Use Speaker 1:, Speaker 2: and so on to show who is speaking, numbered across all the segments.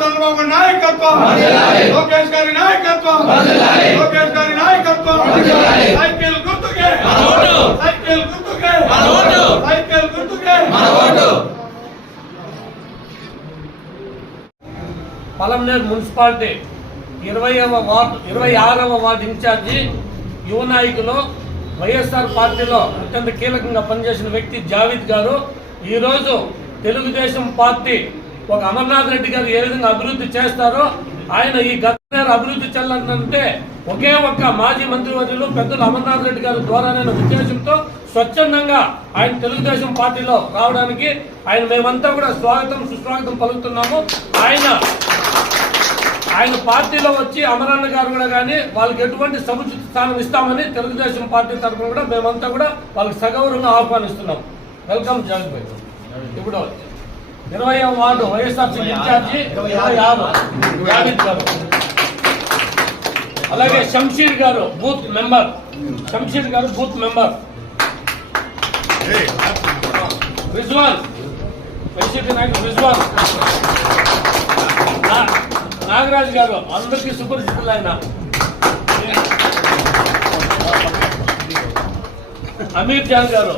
Speaker 1: చంద్రబాబు నాయకత్వం. లోకేష్ గారి నాయకత్వం. లోకేష్ గారి నాయకత్వం. సైకిల్ గుర్తుకే. సైకిల్ గుర్తుకే. సైకిల్ గుర్తుకే.
Speaker 2: పలంనేరు మున్సిపాలిటీ ఇరవైవ వార్డు ఇరవై ఆరవ వార్డు ఇన్ఛార్జి యువ నాయకులు వైఎస్ఆర్ పార్టీలో అత్యంత కీలకంగా పనిచేసిన వ్యక్తి జావేద్ గారు. ఈరోజు తెలుగుదేశం పార్టీ ఒక అమర్నాథ్ రెడ్డి గారు ఏ విధంగా అభివృద్ధి చేస్తారో ఆయన ఈ గత అభివృద్ధి చెందాలంటే ఒకే ఒక్క మాజీ మంత్రివర్యులు పెద్దలు అమర్నాథ్ రెడ్డి గారి ద్వారానే ఉద్దేశంతో స్వచ్ఛందంగా ఆయన తెలుగుదేశం పార్టీలో రావడానికి ఆయన మేమంతా కూడా స్వాగతం సుస్వాగతం పలుకుతున్నాము. ఆయన ఆయన పార్టీలో వచ్చి అమరాన్న గారు కూడా కానీ వాళ్ళకి ఎటువంటి సముచిత స్థానం ఇస్తామని తెలుగుదేశం పార్టీ తరఫున కూడా మేమంతా కూడా వాళ్ళకి సగౌరవంగా ఆహ్వానిస్తున్నాం. వెల్కమ్ జగన్ ఇప్పుడు ఇరవై వార్డు వైఎస్ఆర్ ఇన్ఛార్జి ఇరవై ఆరు. గారు అలాగే శంషీర్ గారు బూత్ మెంబర్. శంషీర్ గారు బూత్ మెంబర్. రిజ్వాన్ వైసీపీ నాయకుడు రిజ్వాన్ నా- నాగరాజు గారు అందరికీ సుపరిచితులు ఆయన. అమీర్ జాన్ గారు.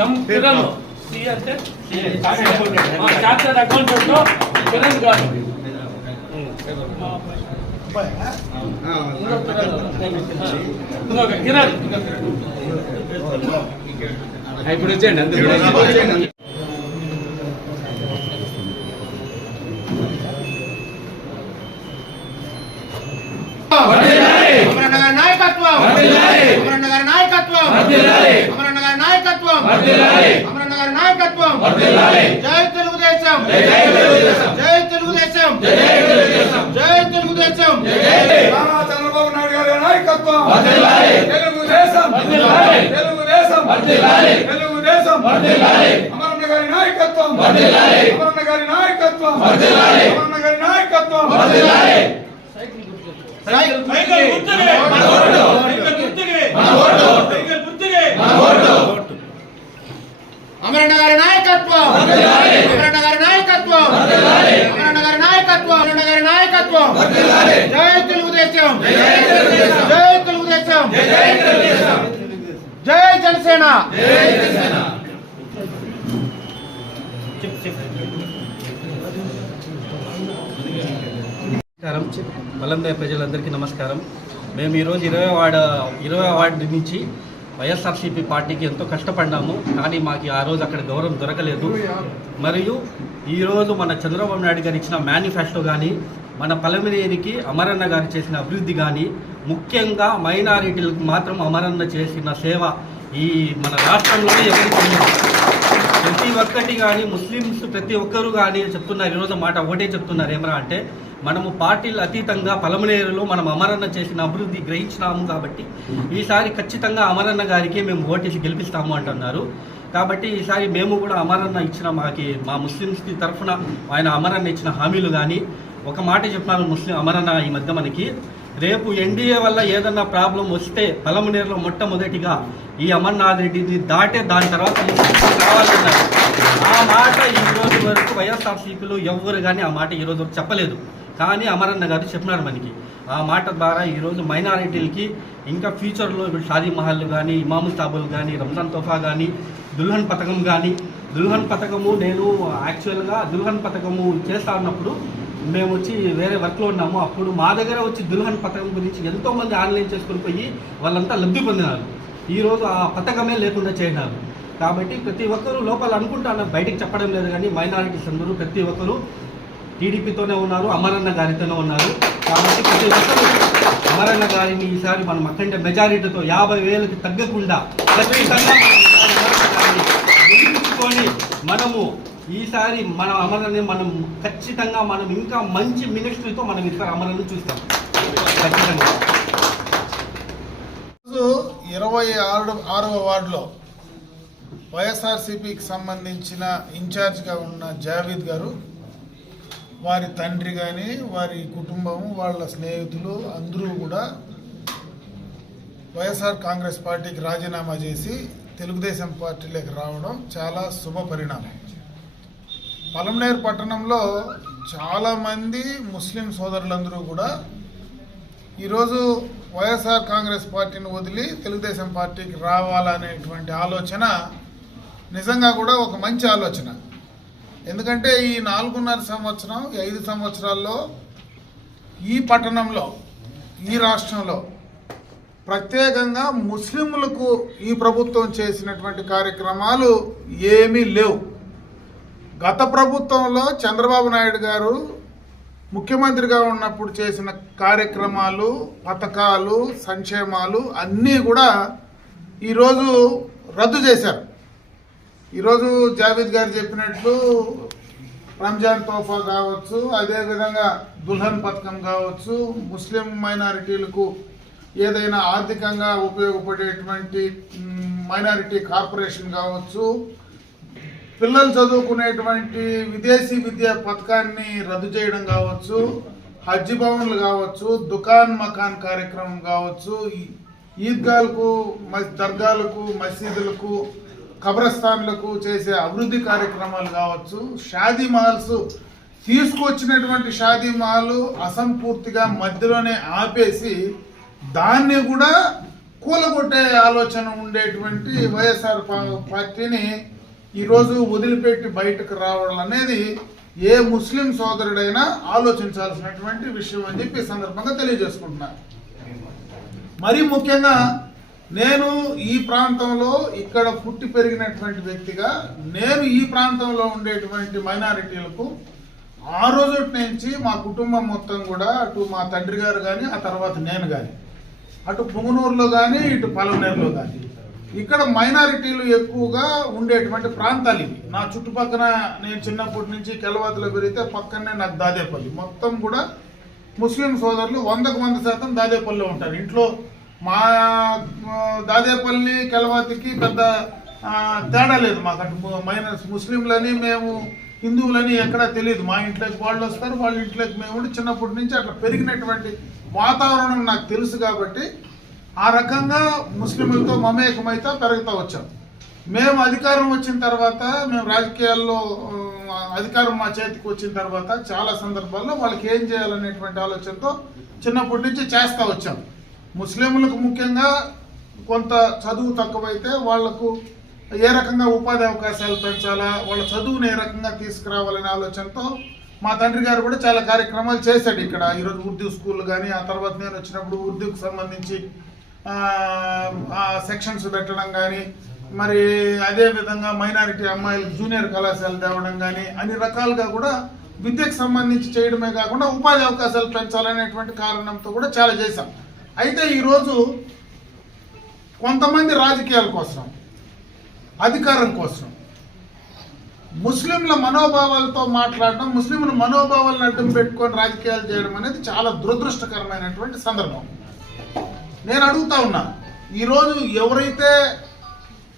Speaker 2: ఎం కిరణ్ సి అంటే? మా చార్టెడ్ అకౌంటెంట్ కిరణ్ గారు కిరణ్
Speaker 3: ఇప్పుడు వచ్చేయండి అందరూ
Speaker 1: నాయకత్వం. నాయకత్వం. అమరన్న గారి నాయకత్వం. జై తెలుగుదేశం. జై తెలుగుదేశం. జై తెలుగుదేశం. చంద్రబాబు నాయుడు గారి నాయకత్వం. తెలుగుదేశం. తెలుగుదేశం. తెలుగుదేశం. అమరన్న గారి నాయకత్వం. అమరన్న గారి నాయకత్వం. అమరన్న గారి నాయకత్వం. సైకిల్ గుర్తుకే. మన ఓటు. సైకిల్ గుర్తుకే. మన ఓటు. సైకిల్ గుర్తుకే. మన ఓటు. అమరన్న గారి నాయకత్వం. అమరన్న గారి నాయకత్వం. అమరన్న గారి నాయకత్వం. అమరన్న గారి నాయకత్వం జై తెలుగుదేశం. జై తెలుగుదేశం. జై జనసేన.
Speaker 3: నమస్కారం. బలందే ప్రజలందరికీ నమస్కారం. మేము ఈరోజు ఇరవై వార్డు ఇరవై వార్డు నుంచి వైఎస్ఆర్సీపీ పార్టీకి ఎంతో కష్టపడ్డాము కానీ మాకు ఆ రోజు అక్కడ గౌరవం దొరకలేదు. మరియు ఈరోజు మన చంద్రబాబు నాయుడు గారు ఇచ్చిన మేనిఫెస్టో కానీ మన పలమనేరికి అమరన్న గారు చేసిన అభివృద్ధి కానీ ముఖ్యంగా మైనారిటీలకు మాత్రం అమరన్న చేసిన సేవ ఈ మన రాష్ట్రంలోనే ఎవరికి ప్రతి ఒక్కటి కానీ ముస్లిమ్స్ ప్రతి ఒక్కరు కానీ చెప్తున్నారు ఈరోజు మాట ఒకటే చెప్తున్నారు. ఏమరా అంటే మనము పార్టీలు అతీతంగా పలమనేరులో మనం అమరన్న చేసిన అభివృద్ధి గ్రహించినాము కాబట్టి ఈసారి ఖచ్చితంగా అమరన్న గారికి మేము ఓటేసి గెలిపిస్తాము అంటున్నారు. కాబట్టి ఈసారి మేము కూడా అమరన్న ఇచ్చిన మాకి మా ముస్లిమ్స్కి తరఫున ఆయన అమరన్న ఇచ్చిన హామీలు కానీ ఒక మాట చెప్పినాను ముస్లిం అమరన్న ఈ మధ్య మనకి. రేపు ఎన్డీఏ వల్ల ఏదన్నా ప్రాబ్లం వస్తే పలమనేరులో మొట్టమొదటిగా ఈ అమర్నాథ్ రెడ్డిని దాటే దాని తర్వాత కావాలన్నారు ఆ మాట ఈ వరకు వైఎస్ఆర్సీపీలో ఎవ్వరు కానీ ఆ మాట ఈరోజు వరకు చెప్పలేదు. కానీ అమరన్న గారు చెప్పినారు మనకి. ఆ మాట ద్వారా ఈరోజు మైనారిటీలకి ఇంకా ఫ్యూచర్లో ఇప్పుడు షాదీ మహల్ కానీ ఇమాముల్ సాబుల్ కానీ రంజాన్ తోఫా కానీ దుల్హన్ పథకం కానీ దుల్హన్ పథకము నేను యాక్చువల్గా దుల్హన్ పథకము చేస్తా ఉన్నప్పుడు మేము వచ్చి వేరే వర్క్లో ఉన్నాము. అప్పుడు మా దగ్గర వచ్చి దుల్హన్ పథకం గురించి ఎంతోమంది ఆన్లైన్ చేసుకుని పోయి వాళ్ళంతా లబ్ధి పొందినారు. ఈరోజు ఆ పథకమే లేకుండా చేసినారు కాబట్టి ప్రతి ఒక్కరూ లోపల అనుకుంటాను బయటికి చెప్పడం లేదు కానీ మైనారిటీస్ అందరూ ప్రతి ఒక్కరూ టీడీపీతోనే ఉన్నారు అమరన్న గారితోనే ఉన్నారు. కాబట్టి ప్రతి ఒక్కరూ అమరన్న గారిని ఈసారి మనం అఖండ మెజారిటీతో యాభై వేలకు తగ్గకుండా ఖచ్చితంగా మనము ఈసారి మన అమరని మనం ఖచ్చితంగా మనం ఇంకా మంచి మినిస్ట్రీతో మనం ఈసారి అమరను చూస్తాం. ఖచ్చితంగా.
Speaker 4: ఇరవై ఆరు ఆరవ వార్డులో వైఎస్ఆర్సీపీకి సంబంధించిన ఇన్ఛార్జ్గా ఉన్న జావేద్ గారు వారి తండ్రి కానీ వారి కుటుంబం వాళ్ళ స్నేహితులు అందరూ కూడా వైఎస్ఆర్ కాంగ్రెస్ పార్టీకి రాజీనామా చేసి తెలుగుదేశం పార్టీలోకి రావడం చాలా శుభ పరిణామం. పలంనేరు పట్టణంలో చాలామంది ముస్లిం సోదరులందరూ కూడా ఈరోజు వైఎస్ఆర్ కాంగ్రెస్ పార్టీని వదిలి తెలుగుదేశం పార్టీకి రావాలనేటువంటి ఆలోచన నిజంగా కూడా ఒక మంచి ఆలోచన. ఎందుకంటే ఈ నాలుగున్నర సంవత్సరం ఐదు సంవత్సరాల్లో ఈ పట్టణంలో ఈ రాష్ట్రంలో ప్రత్యేకంగా ముస్లింలకు ఈ ప్రభుత్వం చేసినటువంటి కార్యక్రమాలు ఏమీ లేవు. గత ప్రభుత్వంలో చంద్రబాబు నాయుడు గారు ముఖ్యమంత్రిగా ఉన్నప్పుడు చేసిన కార్యక్రమాలు పథకాలు సంక్షేమాలు అన్నీ కూడా ఈరోజు రద్దు చేశారు. ఈరోజు జావేద్ గారు చెప్పినట్లు రంజాన్ తోఫా కావచ్చు అదేవిధంగా దుల్హన్ పథకం కావచ్చు ముస్లిం మైనారిటీలకు ఏదైనా ఆర్థికంగా ఉపయోగపడేటువంటి మైనారిటీ కార్పొరేషన్ కావచ్చు పిల్లలు చదువుకునేటువంటి విదేశీ విద్యా పథకాన్ని రద్దు చేయడం కావచ్చు హజ్ భవన్లు కావచ్చు దుకాన్ మకాన్ కార్యక్రమం కావచ్చు ఈద్గాలకు దర్గాలకు మసీదులకు కబ్రస్థాన్లకు చేసే అభివృద్ధి కార్యక్రమాలు కావచ్చు షాదీ మహల్స్ తీసుకొచ్చినటువంటి షాదీ మహల్ అసంపూర్తిగా మధ్యలోనే ఆపేసి దాన్ని కూడా కూలగొట్టే ఆలోచన ఉండేటువంటి వైఎస్ఆర్ పార్టీని ఈరోజు వదిలిపెట్టి బయటకు రావడం అనేది ఏ ముస్లిం సోదరుడైనా ఆలోచించాల్సినటువంటి విషయం అని చెప్పి సందర్భంగా తెలియజేసుకుంటున్నాను. మరీ ముఖ్యంగా నేను ఈ ప్రాంతంలో ఇక్కడ పుట్టి పెరిగినటువంటి వ్యక్తిగా నేను ఈ ప్రాంతంలో ఉండేటువంటి మైనారిటీలకు ఆ రోజు నుంచి మా కుటుంబం మొత్తం కూడా అటు మా తండ్రి గారు కానీ ఆ తర్వాత నేను కానీ అటు పుంగనూరులో కానీ ఇటు పలమనేరులో కానీ ఇక్కడ మైనారిటీలు ఎక్కువగా ఉండేటువంటి ప్రాంతాలు ఇవి. నా చుట్టుపక్కల నేను చిన్నప్పటి నుంచి కెలవతలో పెరిగితే పక్కనే నాకు దాదేపల్లి. మొత్తం కూడా ముస్లిం సోదరులు వందకు వంద శాతం దాదేపల్లిలో ఉంటారు. ఇంట్లో మా దాదేపల్లి కెలవతికి పెద్ద తేడా లేదు మాకు మైనస్ ముస్లింలని మేము హిందువులని ఎక్కడా తెలియదు. మా ఇంట్లోకి వాళ్ళు వస్తారు వాళ్ళ ఇంట్లోకి మేము ఉండి చిన్నప్పటి నుంచి అట్లా పెరిగినటువంటి వాతావరణం నాకు తెలుసు కాబట్టి ఆ రకంగా ముస్లింలతో మమేకమైతే పెరుగుతూ వచ్చాం. మేము అధికారం వచ్చిన తర్వాత మేము రాజకీయాల్లో అధికారం మా చేతికి వచ్చిన తర్వాత చాలా సందర్భాల్లో వాళ్ళకి ఏం చేయాలనేటువంటి ఆలోచనతో చిన్నప్పటి నుంచి చేస్తూ వచ్చాం. ముస్లింలకు ముఖ్యంగా కొంత చదువు తక్కువైతే వాళ్ళకు ఏ రకంగా ఉపాధి అవకాశాలు పెంచాలా వాళ్ళ చదువుని ఏ రకంగా తీసుకురావాలనే ఆలోచనతో మా తండ్రి గారు కూడా చాలా కార్యక్రమాలు చేశాడు ఇక్కడ. ఈరోజు ఉర్దూ స్కూల్ కానీ ఆ తర్వాత నేను వచ్చినప్పుడు ఉర్దూకు సంబంధించి సెక్షన్స్ పెట్టడం కానీ మరి అదేవిధంగా మైనారిటీ అమ్మాయిలు జూనియర్ కళాశాల తేవడం కానీ అన్ని రకాలుగా కూడా విద్యకు సంబంధించి చేయడమే కాకుండా ఉపాధి అవకాశాలు పెంచాలనేటువంటి కారణంతో కూడా చాలా చేశాం. అయితే ఈరోజు కొంతమంది రాజకీయాల కోసం అధికారం కోసం ముస్లింల మనోభావాలతో మాట్లాడడం ముస్లింల మనోభావాలను అడ్డం పెట్టుకొని రాజకీయాలు చేయడం అనేది చాలా దురదృష్టకరమైనటువంటి సందర్భం. నేను అడుగుతా ఉన్నా ఈరోజు ఎవరైతే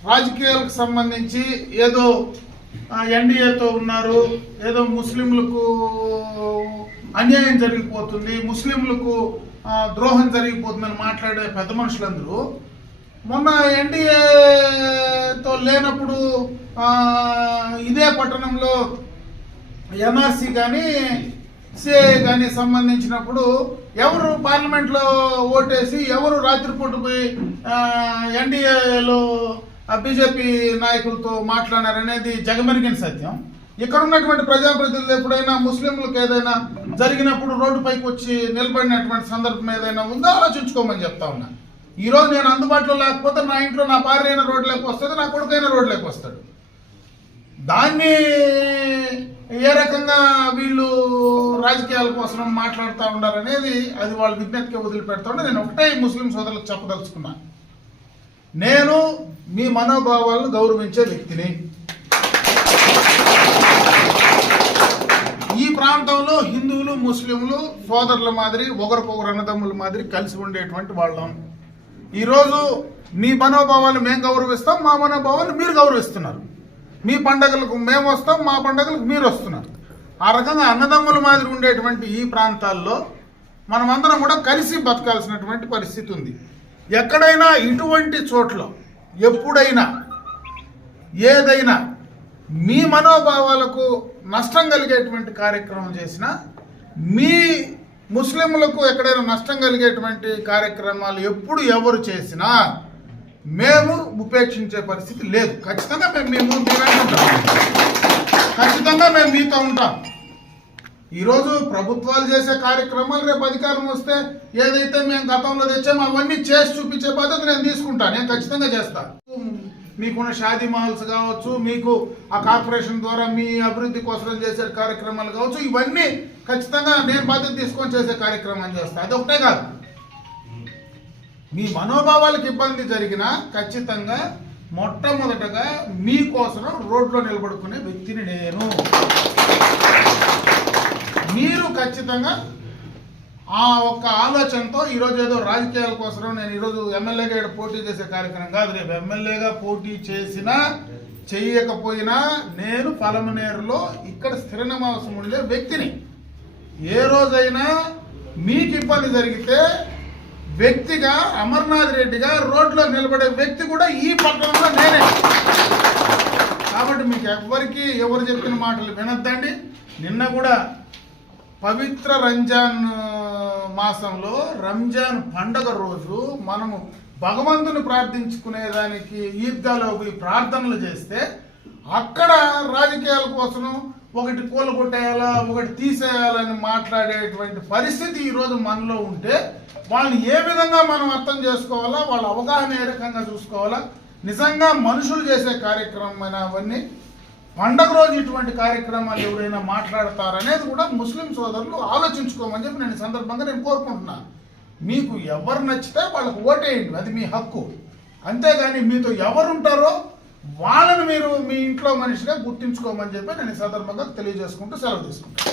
Speaker 4: రాజకీయాలకు సంబంధించి ఏదో ఎన్డీఏతో ఉన్నారు ఏదో ముస్లింలకు అన్యాయం జరిగిపోతుంది ముస్లింలకు ద్రోహం జరిగిపోతుందని మాట్లాడే పెద్ద మనుషులందరూ మొన్న ఎన్డీఏతో లేనప్పుడు ఇదే పట్టణంలో ఎన్ఆర్సీ కానీ సిఏ కానీ సంబంధించినప్పుడు ఎవరు పార్లమెంట్లో ఓటేసి ఎవరు రాత్రిపూట పోయి ఎన్డీఏలో బీజేపీ నాయకులతో మాట్లాడారనేది జగమెరిగిన సత్యం. ఇక్కడ ఉన్నటువంటి ప్రజాప్రతినిధులు ఎప్పుడైనా ముస్లింలకు ఏదైనా జరిగినప్పుడు రోడ్డుపైకి వచ్చి నిలబడినటువంటి సందర్భం ఏదైనా ఉందో? ఆలోచించుకోమని చెప్తా ఉన్నా. ఈరోజు నేను అందుబాటులో లేకపోతే నా ఇంట్లో నా భార్య అయినా రోడ్లోకి వస్తుంది నా కొడుకైనా రోడ్లోకి వస్తాడు. దాన్ని ఏ రకంగా వీళ్ళు రాజకీయాల కోసం మాట్లాడుతూ ఉండాలనేది అది వాళ్ళ విజ్ఞప్తికి వదిలిపెడతా ఉంటే నేను ఒకటే ముస్లిం సోదరులకు చెప్పదలుచుకున్నా. నేను మీ మనోభావాలను గౌరవించే వ్యక్తిని ఈ ప్రాంతంలో హిందువులు ముస్లింలు సోదరుల మాదిరి ఒకరికొకరు అన్నదమ్ముల మాదిరి కలిసి ఉండేటువంటి వాళ్ళం. ఈరోజు మీ మనోభావాలు మేము గౌరవిస్తాం మా మనోభావాలు మీరు గౌరవిస్తున్నారు. మీ పండగలకు మేము వస్తాం మా పండగలకు మీరు వస్తున్నారు. ఆ రకంగా అన్నదమ్ముల మాదిరి ఉండేటువంటి ఈ ప్రాంతాల్లో మనమందరం కూడా కలిసి బతకాల్సినటువంటి పరిస్థితి ఉంది. ఎక్కడైనా ఇటువంటి చోట్ల ఎప్పుడైనా ఏదైనా మీ మనోభావాలకు నష్టం కలిగేటువంటి కార్యక్రమం చేసినా మీ ముస్లింలకు ఎక్కడైనా నష్టం కలిగేటువంటి కార్యక్రమాలు ఎప్పుడు ఎవరు చేసినా మేము ఉపేక్షించే పరిస్థితి లేదు. ఖచ్చితంగా మేము మేము మీరే ఉంటాం. ఖచ్చితంగా మేము మీతో ఉంటాం. ఈరోజు ప్రభుత్వాలు చేసే కార్యక్రమాలు రేపు అధికారం వస్తే ఏదైతే మేము గతంలో తెచ్చామో అవన్నీ చేసి చూపించే బాధ్యత నేను తీసుకుంటాను నేను ఖచ్చితంగా చేస్తాను మీకున్న షాదీ మహల్స్ కావచ్చు మీకు ఆ కార్పొరేషన్ ద్వారా మీ అభివృద్ధి కోసం చేసే కార్యక్రమాలు కావచ్చు ఇవన్నీ ఖచ్చితంగా నేను బాధ్యత తీసుకొని చేసే కార్యక్రమం చేస్తాను అది ఒకటే కాదు. మీ మనోభావాలకు ఇబ్బంది జరిగినా ఖచ్చితంగా మొట్టమొదటగా మీకోసం రోడ్లో నిలబడుకునే వ్యక్తిని నేను. మీరు ఖచ్చితంగా ఆ ఒక్క ఆలోచనతో ఈరోజు ఏదో రాజకీయాల కోసం నేను ఈరోజు ఎమ్మెల్యేగా ఇక్కడ పోటీ చేసే కార్యక్రమం కాదు. రేపు ఎమ్మెల్యేగా పోటీ చేసినా చెయ్యకపోయినా నేను పలమనేరులో ఇక్కడ స్థిర నివాసం ఉండే వ్యక్తిని. ఏ రోజైనా మీకు ఇబ్బంది జరిగితే వ్యక్తిగా అమర్నాథ్ రెడ్డిగా రోడ్లో నిలబడే వ్యక్తి కూడా ఈ పట్టణంలో నేనే. కాబట్టి మీకు ఎవరికి ఎవరు చెప్పిన మాటలు వినొద్దండి. నిన్న కూడా పవిత్ర రంజాన్ మాసంలో రంజాన్ పండగ రోజు మనము భగవంతుని ప్రార్థించుకునేదానికి ఈద్గాలో పోయి ప్రార్థనలు చేస్తే అక్కడ రాజకీయాల కోసం ఒకటి కూల కొట్టేయాలా ఒకటి తీసేయాలని మాట్లాడేటువంటి పరిస్థితి ఈరోజు మనలో ఉంటే వాళ్ళని ఏ విధంగా మనం అర్థం చేసుకోవాలా వాళ్ళ అవగాహన ఏ రకంగా చూసుకోవాలా నిజంగా మనుషులు చేసే కార్యక్రమమైన అవన్నీ పండగ రోజు ఇటువంటి కార్యక్రమాలు ఎవరైనా మాట్లాడతారనేది కూడా ముస్లిం సోదరులు ఆలోచించుకోమని చెప్పి నేను ఈ సందర్భంగా నేను కోరుకుంటున్నాను మీకు ఎవరు నచ్చితే వాళ్ళకు ఓటేయండి. అది మీ హక్కు. అంతేగాని మీతో ఎవరు ఉంటారో వాళ్ళని మీరు మీ ఇంట్లో మనిషిగా గుర్తించుకోమని చెప్పి నేను ఈ సందర్భంగా తెలియజేసుకుంటూ సెలవు తీసుకుంటాను